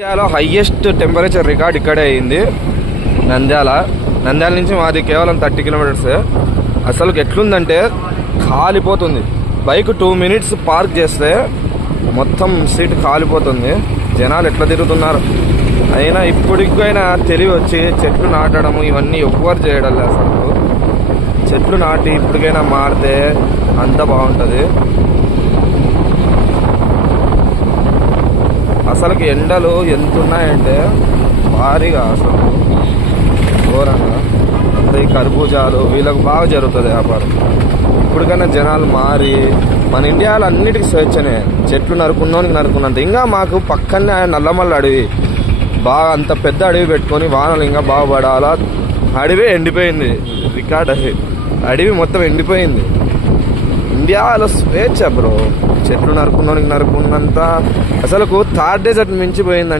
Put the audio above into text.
ఇండియాలో highest temperature record ఇక్కడే అయింది, నంద్యాల నుంచి మాది కేవలం 30 కిలోమీటర్స్. అసలు ఎట్లుందంటే కాలిపోతుంది. బైక్ 2 మినిట్స్ పార్క్ చేస్తే మొత్తం సీట్ కాలిపోతుంది. జనాలు ఎట్లా తిరుగుతున్నారు. అయినా ఇప్పటికైనా తెలివి వచ్చి చెట్లు నాటడం ఇవన్నీ ఎవ్వరు చేయడం లేదు. అసలు చెట్లు నాటి ఇప్పటికైనా మారితే అంత బాగుంటుంది. అసలుకి ఎండలు ఎంత ఉన్నాయంటే భారీగా, అసలు ఘోరంగా. అంత ఈ కర్బూజాలు వీళ్ళకు బాగా జరుగుతుంది వ్యాపారం. ఇప్పటికైనా జనాలు మారి మన ఇండియాలో అన్నిటికీ స్వేచ్ఛనే. చెట్లు నరుకున్నోనికి నరుకున్నంత. ఇంకా మాకు పక్కనే నల్లమల్ల అడవి, బాగా అంత పెద్ద అడవి పెట్టుకొని వానలు ఇంకా బాగా పడాలా. అడవి ఎండిపోయింది, రికార్డ్ అడవి మొత్తం ఎండిపోయింది. ఇండియాలో స్వేచ్ఛ బ్రో. చెట్లు నరుకున్నోనికి నరుకున్నంత. అసలు థర్డ్ డేజర్ట్ మించిపోయిందంటే